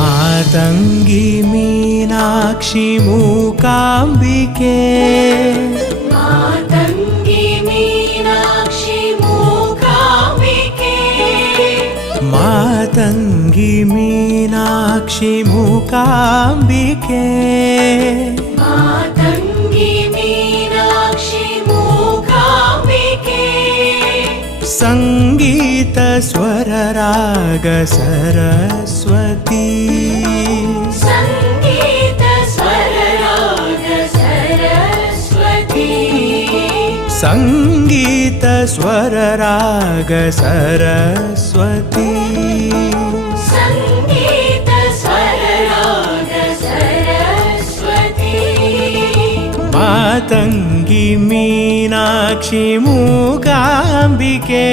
मातंगी मीनाक्षी मूकांबिके मातंगी मीनाक्षी मूकांबिके मातंगी मीनाक्षी मूकांबिके मातंगी मीनाक्षी मूकांबिके संगीत स्वर राग सरस्वती संगीत स्वर राग सरस्वती संगीत स्वर राग सरस्वती संगीत स्वर राग सरस्वती मातंगी मीनाक्षी मूकांबिके